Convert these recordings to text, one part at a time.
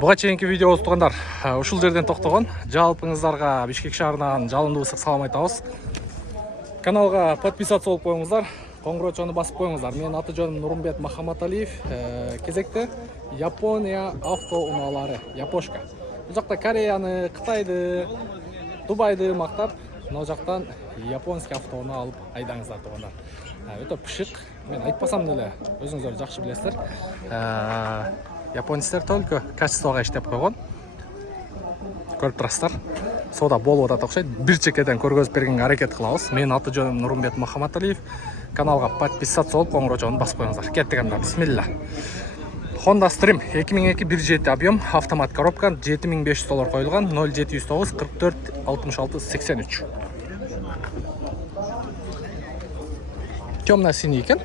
Буга чейинки видео устугандар ушул жерден токтогон. Жалпыңыздарга Бишкек шаарынан жалындуу ысык салам айтабыз. Каналга подписаться болуп коюңуздар, коңгурочону басып коюңуздар. Менин аты жөнүм Нурумбет Махаматалиев. Кезекте Япония авто унаалары, Япошка. Бул жакта Кореяны, Кытайды, Дубайды мактап, мына жактан японский авто унаа алып айдаңыздар туугандар. Өтө пышык. Мен айтпасам деле өзүңүздөр жакшы билесиздер. Японецтер только качествого иштеп койгон. Көрүп турасыздар. Сода болуп атат окшойт. Бир чекеден көргөзүп бергенге аракет кылабыз. Менин аты жөнүм Нурумбет Махаматалиев. Каналга подписаться болуп коңгурочону басып коюңуздар. Кеттик анда. Бисмилла. Honda Stream 2002 1.7 объем, автомат коробка, $7500 коюлган, 0709 44 66 83. Темно синий экен,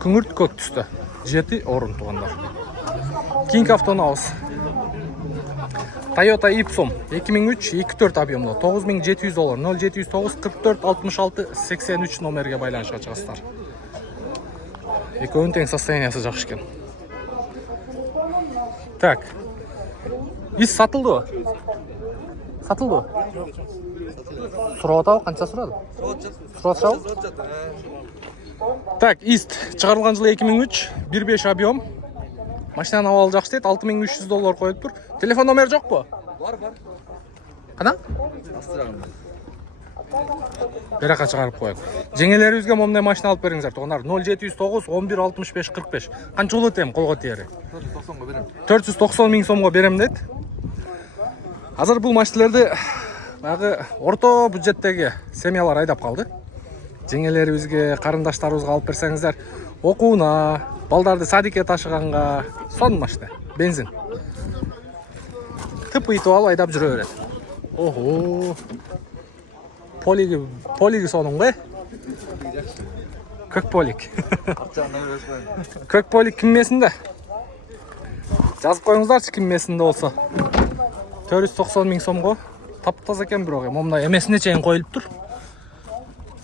күңүрт көк түстө. 7 орун туугандар. Кийинки автоунабыз Toyota Ipsum 2003 2.4 объемдо, $9700, 0709 44 66 83 номерге байланышка чыгасыздар. Экөөнүн тең состояниясы жакшы экен. Так. Ис сатылды. Сатылды. Сурап атабы, канча сурады? Сурап атабы? Так, ист чыгарылган жылы 2003, 1.5 объем. Машинаны алып жакшы дейт, $6300 коюп тур. Телефон номери жокпу? Бар. Кана? Берака чыгарып коелук. Жеңелерибизге момундай машина алып бериңиздер туугандар. 0709 11 65 45. Канча болот эми колго тиери? 490 берем. 490 миң сомго берем дейт. Азыр бул машиналарды багы орто бюджеттеги семьялар айдап калды. Жеңелерибизге, карындаштарыбызга алып берсеңиздер, окууна, балдарды садикке ташыганга сонун машина, бензин. Тып итип алып айдап жүрө берет. Ого. Полиги сонун го. Көк полик. Көк полик киммесинде? Жазып коюңуздарчы киммесинде болсо. 490 миң сомго таптаза экен бирок, момундай эмесине чейин коюлуп тур.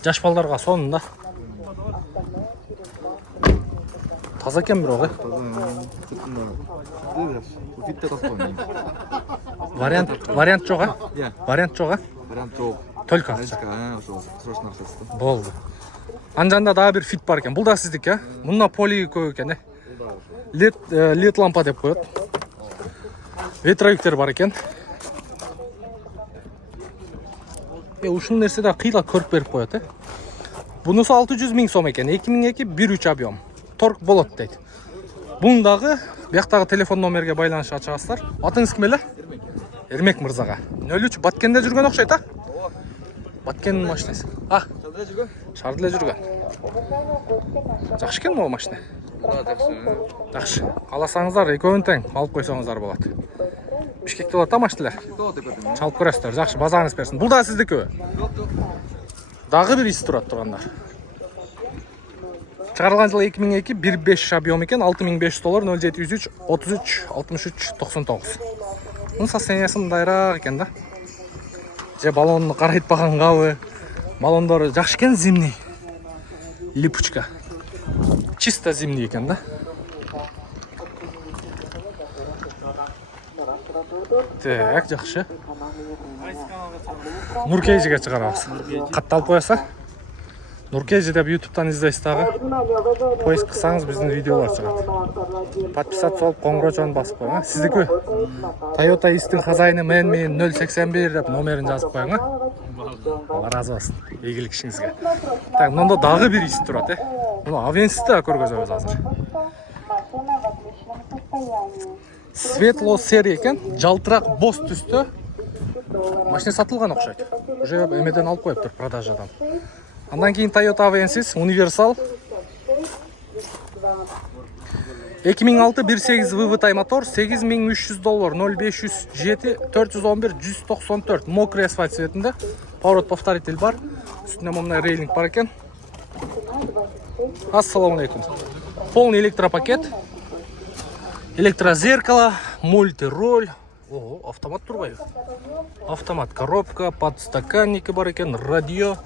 Жаш балдарга сонун да. Таза экен бирок. Вариант жок, а? Вариант жок, а? Вариант жок. Только срочно аркасы. Болду. Анжанда дагы бир фит бар экен. Бул да сиздики, а? Мунда полиги көп экен, э? Лед лампа деп коет. Ветровиктер бар экен. Ушул нерсе да кыйла көрүп берип коет, э? Бунусу 600 миң сом экен. 2002 1.3 объем. Торг болот дейт. Бунун дагы бияктагы телефон номерге байланышка чыгасыздар. Атыңыз ким эле? Эрмек мырзага. 03 Баткенде жүргөн окшойт, а? Баткендин машинасы. Шарда жүргөн. Жакшы экен могу машина. Жакшы. Кааласаңыздар экөөнүн тең алып койсоңуздар болот. Бишкекте болот а машиналар? Чалып көрөсүздөр. Жакшы, базарыңыз берсин. Бул да сиздикиби? Дагы бир ис турат тургандар. Чыгарылган жылы 2002 1.5 объем экен, $6500, 0703 33 63 99. Мунун состояниясы мындайраак экен да. Же баллонну карайтпагангабы? Баллондору жакшы экен, зимний. Липучка. Чисто зимний экен да. Так, жакшы. Нуркейжиге чыгарабыз. Катталып коесуздар. Нуркейжи деп YouTube'дан издейсиз дагы. Поиск кылсаңыз биздин видеолор чыгат. Подписаться болуп коңгурочону басып коюң, а? Сиздикиби? Toyota Истин хозяйны мен 081 деп номерин жазып коюң, а? Алла разы болсун. Ийгилик ишиңизге. Так, мында дагы бир ис турат, э? Муну Авенсти көргөзөбүз азыр. Светло серия экен, жалтырак боз түстө. Машина сатылган окшойт. Уже эмеден алып коюптур, продажадан. Андан кийин Toyota Avensis универсал 2006 1.8 VVT мотор, $8300, 0507 411 194. Мокрый асфальт цветинде. Поворот повторитель бар. Үстүнө момундай рейлинг бар экен. Ассаламу алейкум. Полный электропакет. Электрозеркало, мультироль. Ого, автомат турбайбы? Автомат коробка, подстаканники бар экен, радио.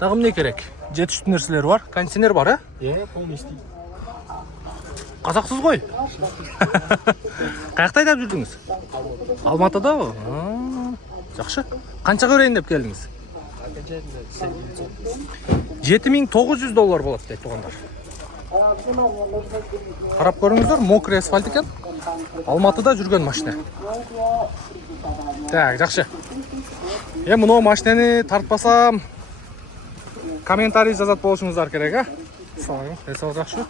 Дагы эмне керек? Жетиштүү нерселер бар. Кондиционер бар, э? Полный стиль. Қазақсыз ғой. Қаяқта айдап жүрдіңіз? Алматыда ғой. Жақсы. Қаншаға берейін деп келдіңіз? $7,900 болады дейді туғандар. Қарап көріңіздер, мокрый асфальт екен. Алматыда жүрген машина. Так, жақсы. Мынау машинаны тартпасам, комментарий жазат болушуңуздар керек, а? Жақсы.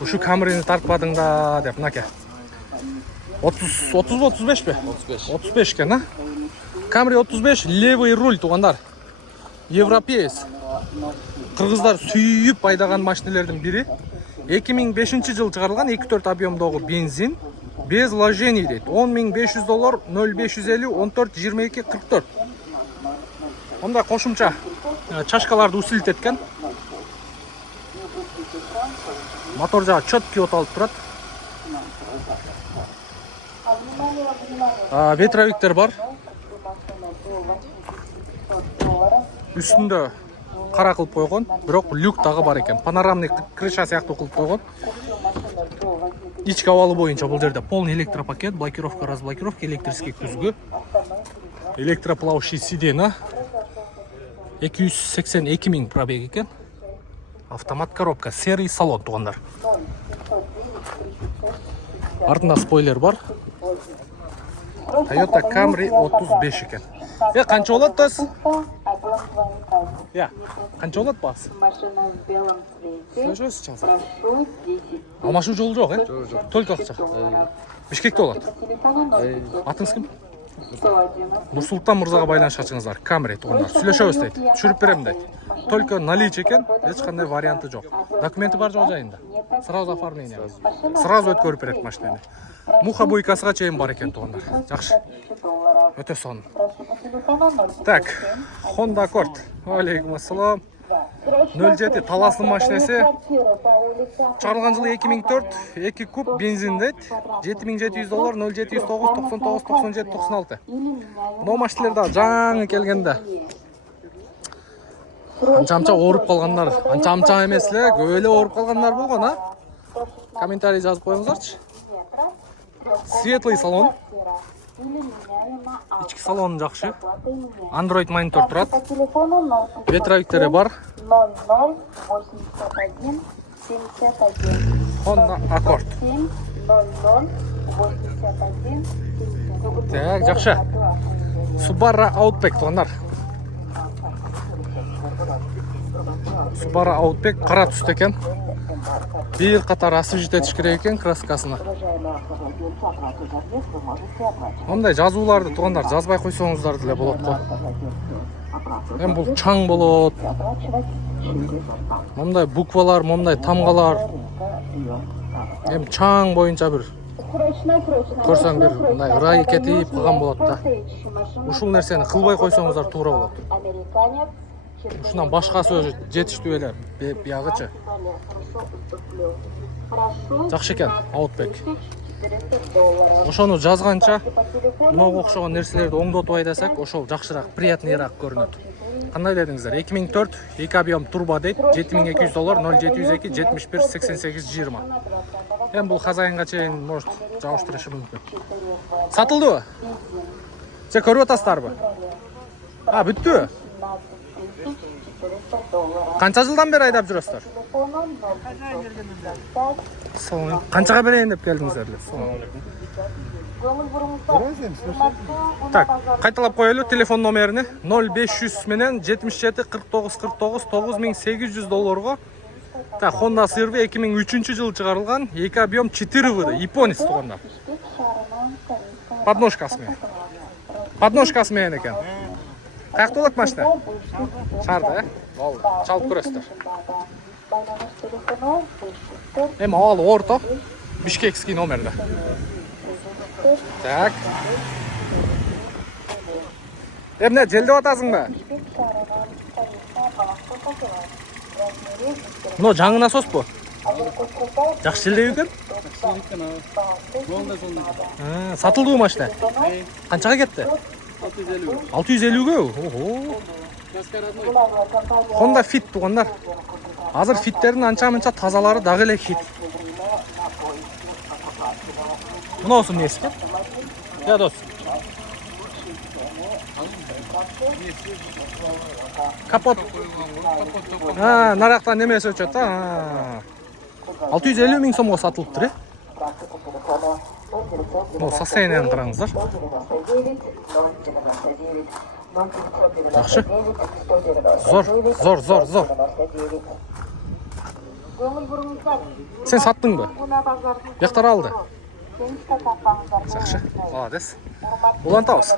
Ушу Camry'ni тартпадыңда деп, мынаке. 30-35 бе? 35 екен, а? Camry 35, левый руль туғандар. Европеец. Қырғыздар сүйіп айдаған машинелердің бірі. 2005 жыл шығарылған 2.4 объемдогу бензин. Без вложений дейді. $10,500, 0550, 14, 22, 44. Онда қошымша чашкаларды усилит еткен. Мотор жағы чөткей оталып тұрады. Ветровиктер бар. Үстінде қара қылып қойған, бірақ люк тағы бар екен. Панорамный крыша сияқты қылып қойған. Ички авалы бойынша бұл жерде полный электропакет, блокировка, разблокировка, электрический күзгі, электроплавающий сиденье, 282 000 пробег екен. Автомат коробка, серый салон туғандар. Артында спойлер бар. Toyota Camry 35 екен. Қанша болады дос? Қанша болады бас? Машина в белом цвете. Слушай сейчас. Прошу 10. Алмашу жолы жоқ, Только ақша. Бішкекте болады. По телефону 0. Атыңыз кім? 111. Нұрсұлтан мырзаға байланысқа шығыңыздар. Camry туғандар. Сөйлешеміз дейді. Түсіріп беремін дейді. Только наличие екен, ешқандай варианты жоқ. Документі бар жоқ жайында. Сразу оформление. Сразу өткөріп береді машинаны. Муха бойкасыға чейін бар екен туғандар. Жақсы. Өте сон. Так, Honda Accord. Алейкум ассалам. 07 таласының машинасы. Шығарылған жылы 2004, 2 куб бензин дейді. $7,700, 0709, 99, 97, 96. Бұл машинелерді жаңы келгенде. Анча-амча орып қалғандар. Анча-амча емеслі, өлі орып қалғандар болған, а? Комментарий жазып қойыңыздаршы. Светлый салон. Ички салон жақсы. Android монитор тұрады. Ветровиктері бар. 0081 71. Honda Accord. 0081 71. Так, жақсы. Subaru Outback туғандар. Subaru Outback қара түсті екен. Bir қатар освежить етіш керек екен краскасына. Ондай жазуларды туғандар жазбай қойсаңыздар деле болады ғой. Бұл чаң болады. Мондай буквалар, мондай тамғалар. Чаң бойынша бір көрсең бір мындай ырайы кетіп қалған болады да. Ушул нерсени қылбай қойсаңыздар тура болады. Ушунан башка сөз жетиштүү эле биягычы. Жакшы экен Outback. Ошону жазганча мынага окшогон нерселерди оңдотуп айдасак, ошол жакшыраак, приятныйраак көрүнөт. Кандай дедиңиздер? 2004, 2 объем турбо дейт, $7,200, 0702, 71, 88, 20. Бул хозяинга чейин может жабыштырышы мүмкүн. Сатылдыбы? Же көрүп атасыздарбы? Бүттү. Қанша жылдан бері айдап жүрөсүздөр? Қаншаға берейін деп келдіңіздер? Так, қайталап қоялы телефон номерini 0500 менен 77 49 49 $9,800. Так, Honda CR-V 2003 жылы чыгарылган, 2 объем 4 выды, японец туганда. Подножкасы менен экен. Қаяқта болады машина? Шарды, чалып көресіздер. Ал орто, бишкекский номерді. Так. Не, желдеп атасың ба? Мына жаңы насос бұ? Жақсы желдеп екен? Сатылды бұл машина? Қаншаға кетті? 650-ге? Honda Fit туғандар. Азыр фиттердің анча-мынча тазалары дағы эле хит. Мынаусы несі екен? Я дос. Капот. Нарақта немесі өтеді да. 650 мың сомға сатылып тұр, Бұл состояниені қараңыздар. Жақсы. Зор. Сен саттың ба? Яқтар алды. Жақсы. Молодец. Улантауыз.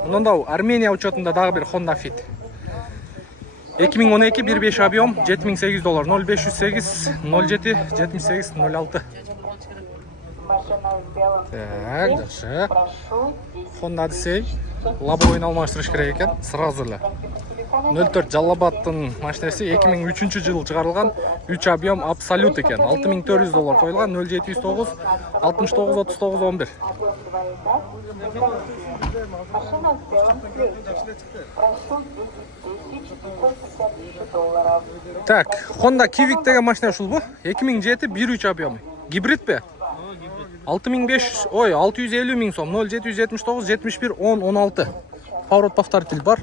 Мұнда Армения учетында дағы бір Honda Fit. 2012 1.5 объем, $7800, 0508 07 78 06. Так, жақсы. Honda Odyssey. Лобовойын алмаштырыш керек екен, сразу эле. 04 Жаллабаттың машинасы 2003 жылы шығарылған, 3 объем абсолют екен. $6400 қойылған, 0709 69 39 11. Так, Honda Civic деген машина ушул бу. 2007 1.3 объем. Гибрид бе? 650 мың сом, 0779 71 10 16. Поворот повторитель бар,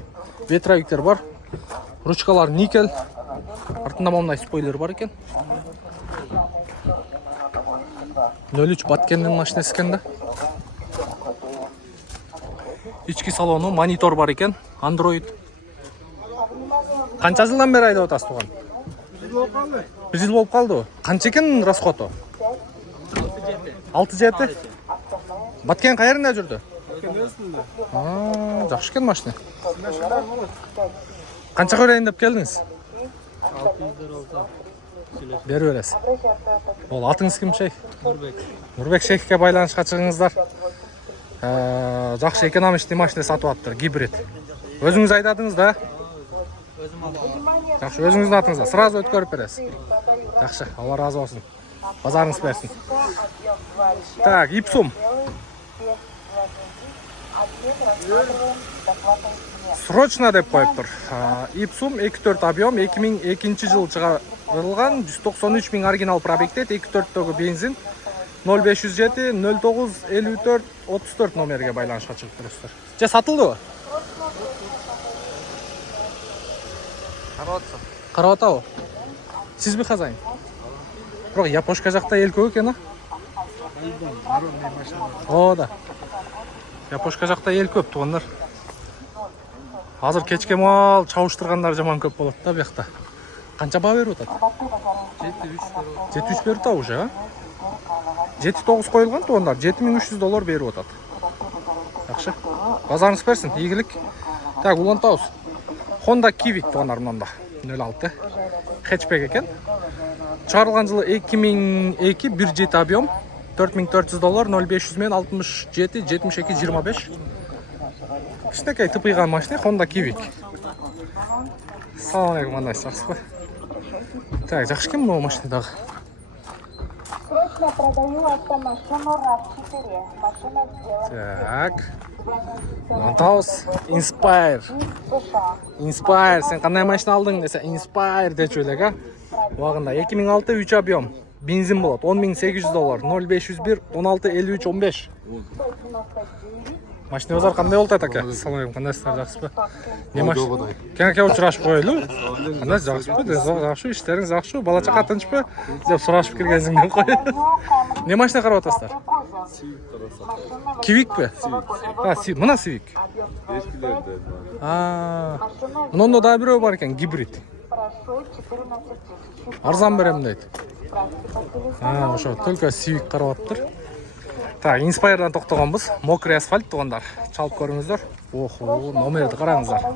ветровиктер бар, ручкалар никель. Артында мындай спойлер бар екен. 03 Баткеннің машинасы екен да. Ички салону, монитор бар екен, Android. Қанша жылдан бері айдап отырсыз туған? 1 жыл болып қалды. Қанша екен расходы? 6-7. Баткен қайерінде жүрді? Жақсы екен машина. Қанша көрейін деп келдіңіз? 600 бері бересіз. Ол атыңыз кім шейх? Нұрбек шейхке байланышқа шығыңыздар. Жақсы экономичный машина сатып аттыр, гибрид. Өзіңіз айдадыңыз да? Жақсы, өзіңіздің атыңызда. Сразу өткөріп бересіз. Жақсы, Алла разы болсын. Базарыңыз берсін. Так, Ipsum. Срочно деп қойып тұр. Ipsum 2.4 объем, 2002 жылы шығарылған, 193 мың оригинал пробегтет, 2.4-тегі бензин, 0507 09 54 34 номерге байланышқа шығып тұрсыздар. Же сатылды ба? Қарауат ау. Сіз бі хазайын? Бірақ Япошка жақта ел көп екен, О, да. Япошка жақта ел көп туғандар. Азыр кечке мал чауыштырғандар жаман көп болады да бияқта. Қанша ба беріп отады? 7-3 беріп та уже, 7-9 қойылған туғандар, $7300 беріп отады. Жақшы. Базарыңыз берсін, игілік. Так, улантауыз. Honda Civic туғандар мұнда. 06. Хэтчбек екен. Шығарылған жылы 2002 1.7 объем, $4400, 0500 мен 67 72 25. Кішкентай тыпыйған машина Honda Civic. Салам алейкум, андай жақсы ба? Так, жақсы екен мынау машинадағы. Срочно продаю автомашину RAV4. Машина сделана. Так. Антаус Inspire. Сен қандай машина алдың десе Inspire дечу елега. Уағында 2006 3 объем. Бензин болады. $10,800, 0501 16 53 15. Машина өзар қандай болды әке? Салайым, қандай сіздер жақсы ба? Не машина? Кәңке ұшырашып қойылу? Қандай жақсы ба? Жақсы, іштеріңіз жақсы, бала чақа тынш ба? Деп сұрашып келгенсіңден қой. Не машина қарап отасыздар? Civic бе? Мына Civic. Мұнда да біреу бар екен, гибрид. Арзан берем дейді. Ошо, только Civic қарап аттыр. Так, Inspire'дан тоқтағанбыз. Мокрый асфальт туғандар. Чалып көріңіздер. Охо, номерді қараңыздар.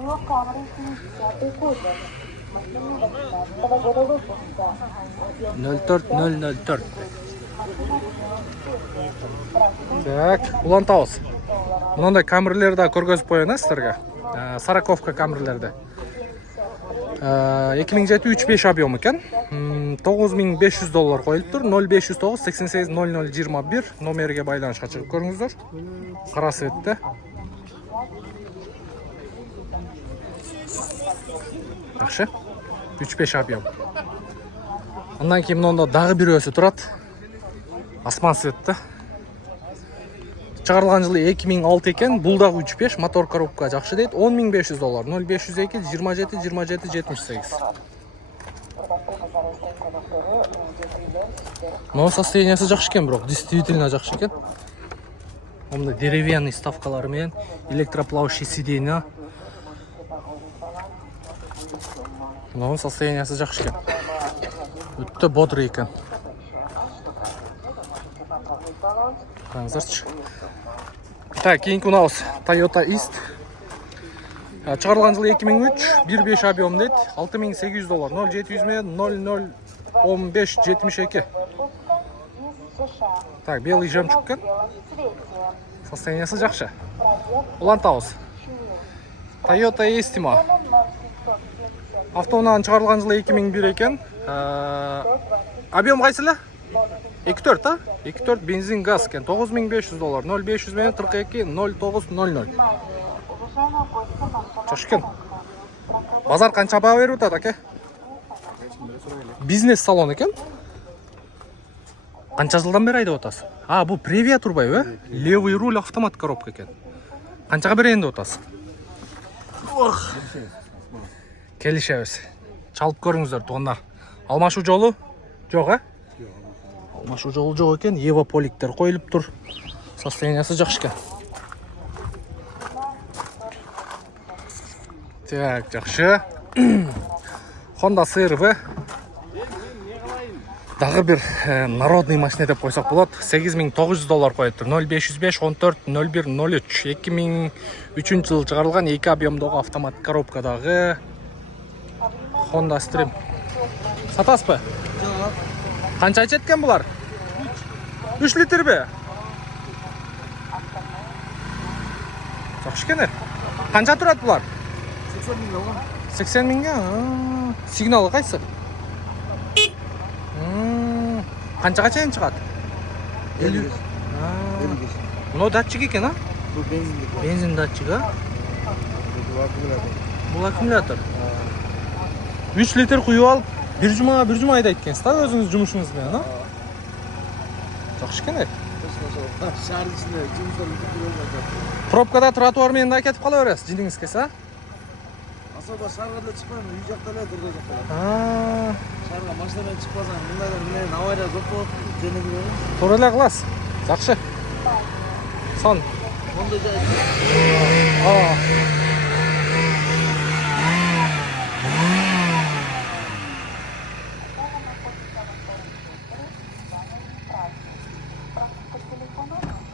04004. Так, улантауыз. Мұндай камерлерді көргөзіп қойына сіздерге. Сараковка камерлерді. 2007 3.5 объем екен. $9500 қойылып тұр. 0509 88 0021 номерге байланышқа шығып көріңіздер. Қара светті. Жақсы. 3.5 объем. Ондан кейін мұнда дағы бір өсі тұрады. Асман светті. Чыгарылган жылы 2006 экен. Бул дагы 3.5 мотор коробка жакшы дейт. $10.500. 0502 27 27 78. Но состояниясы жакшы экен, бирок действительно жакшы экен. Мында деревянный ставкалары менен электроплавающий сиденье. Но состояниясы жакшы экен. Өтө бодрый экен. Караңыздарчы. Так, кийинки унабыз Toyota East. Чыгарылган жылы 2003, 1.5 объем дейт. $6.800. 0700 менен 001572. Так, белый жемчуг экен. Состояниясы жакшы. Улантабыз. Toyota Estima. Автоунан чыгарылган жылы 2001 экен. Объем кайсы эле? 2.4 та? 2.4 бензин газ экен. $9.500. 0500 менен 42 0900. Жакшы экен. Базар канча баа берип атат, аке? Бизнес салон экен. Канча жылдан бери айдап атасыз? Бул Previa турбайбы? Левый руль автомат коробка экен. Канчага берейин деп атасыз? Келишебиз. Чалып көрүңүздөр, туугандар. Алмашуу жолу жок, Алмашуу жолу жок экен. Ева поликтер коюлуп тур. Состояниясы жакшы экен. Так, жакшы. Honda CR-V. Дагы бир народный машина деп койсок болот. $8.900 коюптур. 0505 14 01 03. 2003 жылы чыгарылган 2 объемдогу автомат коробкадагы Honda Stream. Сатасызбы? Жок. Канча айчат экен булар? 3 литрби? Жакшы экен. Канча турат булар? 80 000 болгон. 80 миңге? Сигналы кайсы? Канчага чейин чыгат? 50. Мына датчик экен, Бул бензин. Бензин датчик, Бул аккумулятор. 3 литр куюп алып, бир жума айдайт экенсиз да өзүңүз жумушуңуз менен, Жакшы экен. Шаар ичинде жумуштар бүтүп жатат. Пробкада тротуар менен да кетип кала бересиз, жилиңиз келсе, Особо шаарга деле чыкпайм, үй жакта эле турган жакта. Шаарга машина менен чыкпасаң, мындайлар менен авария көп болот, жөнөкөй. туура эле кыласыз. Жакшы. Сон. Мондой жай.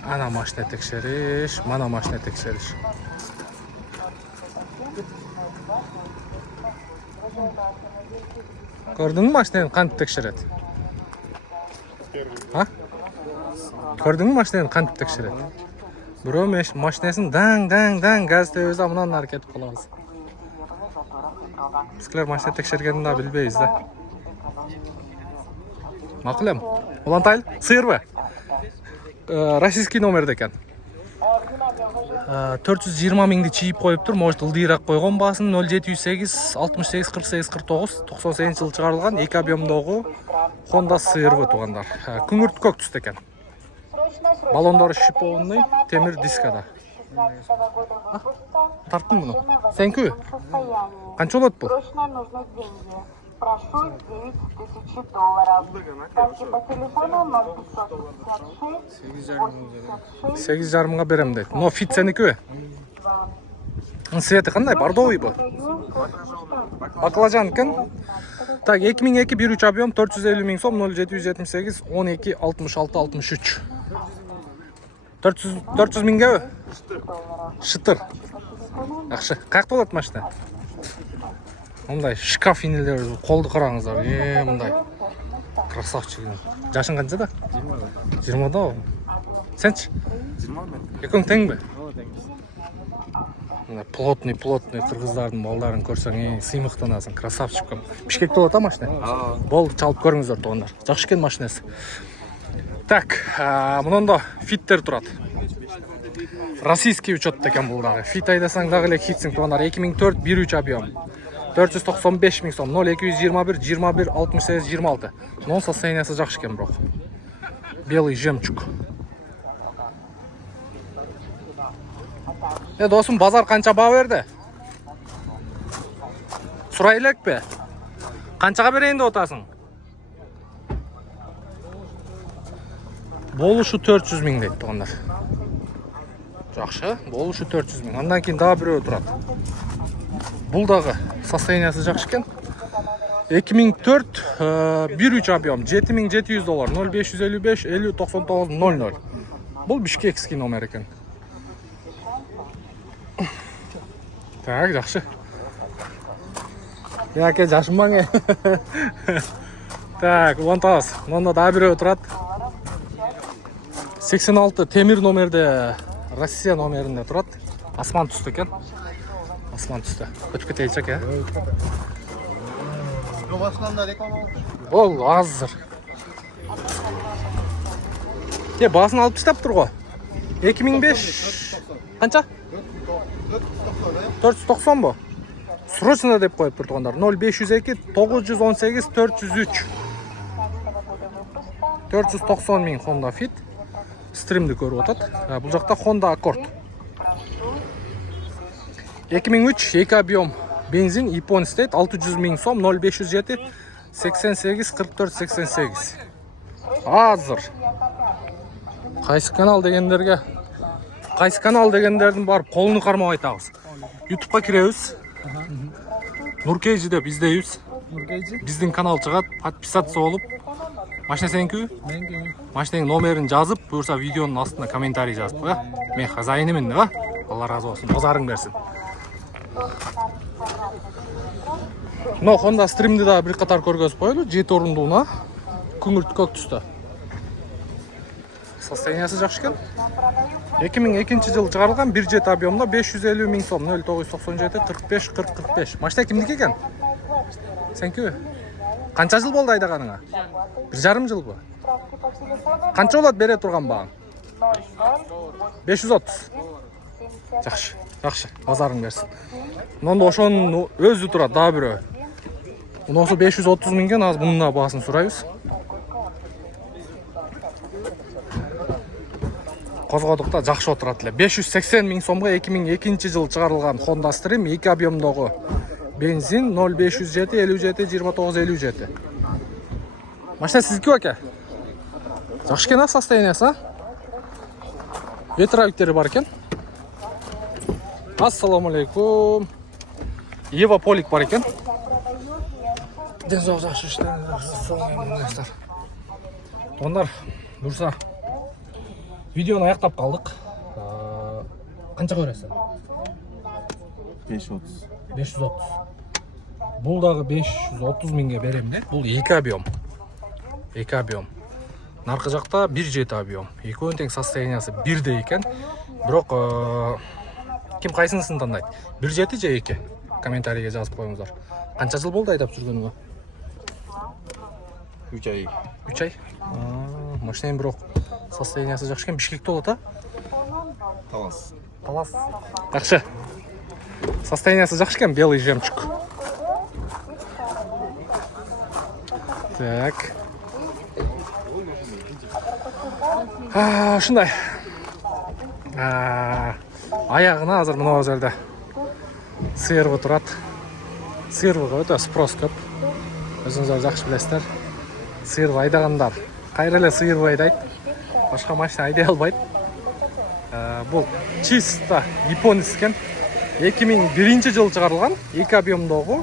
Ана машина текшериш, мана машина текшериш. Көрдүңбү машинаны кантип текшерет? Көрдүңбү машинаны кантип текшерет? Бирөө машинасын даң газ тебебиз, мындан ары кетип калабыз. Бизкилер машина текшергенин да билбейбиз да. Макул эми? Улантайлы? Сыйырбы? Российский номерде экен. 420 миңди чийип коюптур, может ылдыйраак койгон баасын. 0708 68 48 49 98 жылы чыгарылган 2 объемдогу Honda CR-V туугандар. Күңүрт көк түстө экен. Балондору шипованный, темир дискада. Тарттым муну. Сенкү? Канча болот бул? Прошу $9000. Ставки по телефону 0556 8,5 мыңга берем дейт. Но фит сеникиби? Свети кандай? Бордовыйбы? Баклажан экен. Так, 2002 1.3 объем 450 миң сом, 0778 12 66 63. 400 миңгеби? Шытыр. Жакшы. Каякта болот машина? Мындай шкаф инелер, колду караңыздар. Мындай. Красавчик. Жашың канча да? 20 да. Сенчи? 20 мен. Экөөң теңби? Мына плотный кыргыздардын балдарын көрсөң, сыймыктанасың. Красавчик. Бишкекте болот машина? Бол, чалып көрүңүздөр туугандар. Жакшы экен машинасы. Так, мындан да фиттер турат. Российский учет экен бул дагы. Фит айдасаң дагы эле хитсиң туугандар. 2004 1.3 объем. 495 миң сом, 0221 21 68 26. Но состояниясы жакшы экен бирок. Белый жемчуг. Досым, базар қанша баға берді? Сұрай элек пе? Қаншаға берейін деп отасың? Болушу 400 000 дейді туғандар. Жақшы, болушу 400 000. Андан кейін дағы біреу тұрады. Бұл дағы состояниясы жақшы екен. 2004 1.3 объем, $7.700, 0555 50 99 00. Бұл бишкекский номер екен. Так, жақшы. Яке жашынбаң. Так, онтас. Онда дағы біреу тұрады. 86 темір номерде, Россия номерінде тұрады. Асман түсті екен. Асман түсті. Өтіп кетейіншек, е? Бол, азыр. Басын алып түстап тұр ғой. 2005. Қанша? 490 бұл. Срочно деп қойып тұр тұғандар. 0502 918 403. 490 000 Honda Fit. Стримді көріп отады. Бұл жақта Honda Accord. 2003 2 объем бензин Япон стейт 600 000 сом 0507 88 44 88. Азыр. Қайсы канал дегендердің барып қолыны қармау айтағыз. YouTube'қа кіреуіз. Нуркейджи деп іздейіз. Біздің канал шығады. Подписаться олып. Машина сенкі? Машинаның номерін жазып, бұрса видеоның астына комментарий жазып қоя. Мен хазайынымын, ба? Алла разы болсын, базарың берсін. Но Honda Stream'ді да бір қатар көргөзіп қойылы. 7 орындуына күңгірт көк түсті. Состояниясы жақшы екен. 2002 жыл шығарылған 1.7 объемда 550 000 сом 0997 45 40 45. Машина кімдікі екен? Сенкі? Қанша жыл болды айдағаныңа? 1,5 жыл бұл. Қанша олады бере тұрған бағың? 530. Жақшы, базарың берсін. Онда ошоның өзі тұрады, дағы біреу. Осы 530 000-ген аз бұнына бағасын сұрайыз. Қозғадықта жақшы отырады. 580 000 сомға 2002 жыл шығарылған Honda Stream 2 объемдағы бензин 0507 57 29 57. Машина сіздікі өке? Жақшы кен состояниясы? Ветровиктері бар екен. Ассаламу алейкум. Ева Полик бар екен. Дензау жақшы іштен. Ондар, дұрса. Видеоны аяқтап қалдық. Қанша көресің? 530. Бұл дағы 530 000-ге берем де. Бұл 2 объем. Нарқы жақта 1.7 объем. Екеуін тең состояниясы бірде екен. Бірақ кім қайсынысын таңдайды? 1.7 же 2? Комментарийге жазып қойыңыздар. Қанша жыл болды айдап жүргеніңе? 3 ай. 3 ай? Машинаның бірақ состояниясы жақшы екен. Бишкекте олады, а? Талас. Жақшы. Состояниясы жақшы екен, белый жемчуг. Так. Шындай. Аяғына азыр мынау жерде сиырғы тұрады. Сиырғы өте спрос көп. Өзіңіздер жақшы білесіздер. Сиырғы айдағандар қайрылы сиырғы айдайды. Башқа машина айдай албайды. Бұл чисто японец екен. 2001 жыл шығарылған 2 объемдағы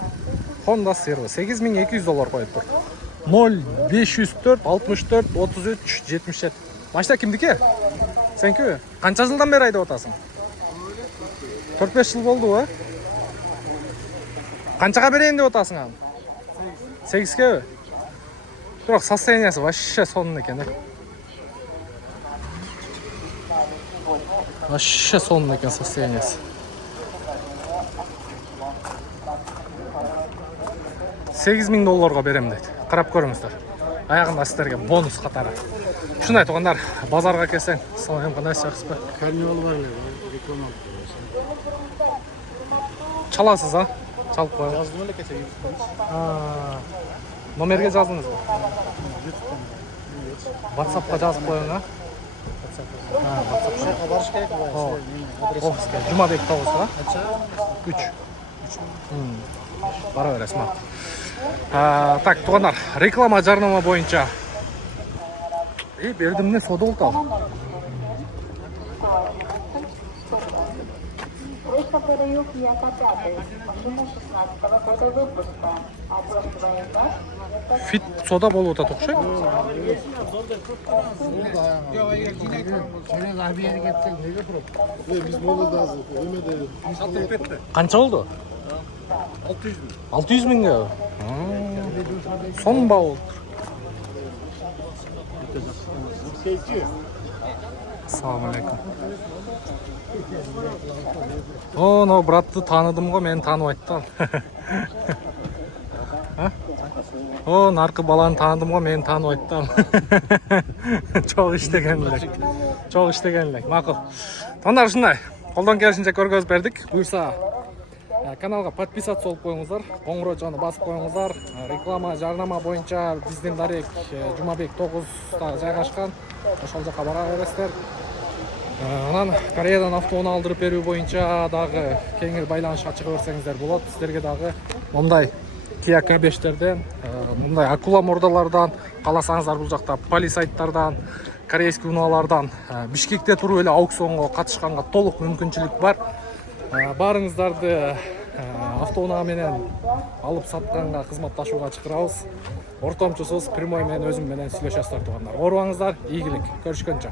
Honda сиырғы. $8200 қойып тұр. 0504 64 33 77. Машина кімдікі? Сенкі? Қанша жылдан бері айдап отасың? 4-5 жыл болды ғой? Қаншаға берейін деп отасың ағым? 8-ке? Бірақ состояниясы вообще сонын екен. Вообще сонын екен состояниясы. $8000 берем дейді. Қарап көріңіздер. Аяғында сіздерге бонус қатары. Шын айтуғандар, базарға келсең, салайым қандай жақсы ба? Карнивал бар ле, реклама. Çalasыз, а? Çalып қойып. Жаздым әлі кете Номерге жаздыңыз ба? WhatsAppқа жазып қойың, а? Ушакка барыш керек О. адресибизге. Жұмабек 9-ға. Канча? 3. Бара бересің ма? Так, туғандар, реклама жарнама бойынша. Бердімне сода ұлтал. Срочно продаю Фиата 5. Машина 16-го года выпуска. Опрос военных. Фит сода болу өтат оқшай? Çeyrek abiye gittik. Nege turup? Biz molada hazır. Ömede. Satılıp etti. Қанша oldu? 600 bin. 600 мыңға. Сон ба ол? Ассаламу алейкум. О, но братты таныдым ғой, мен танып айттым. О, нарқы баланы таныдым ғой, мен танып айттым. Çok иштегенлек. Çok иштегенлек. Мақұл. Тондар шындай. Қолдан келишинче көргөзүп бердик. Буйрса каналга подписаться болуп коюңуздар, коңгуроо жаны басып коюңуздар. Реклама, жарнама боюнча биздин дарек Жұмабек 9-та жайгашкан. Ошол жака бара бересиздер. Анан Кореядан автоунаа алдырып берүү боюнча дагы кеңири байланышка чыга берсеңиздер болот. Сиздерге дагы мындай Kia K5-терден, мындай акула мордалардан, кааласаңыздар бул жакта полисайттардан, корейский унаалардан, Бишкекте туруп эле аукционго катышканга толук мүмкүнчүлүк бар. Барыңыздарды автоунаа менен алып сатканга кызматташууга чакырабыз. Ортомчусуз прямой менен өзүм менен сүйлөшөсүздөр туугандар. Оорубаңыздар, ийгилик. Көрүшкөнчө.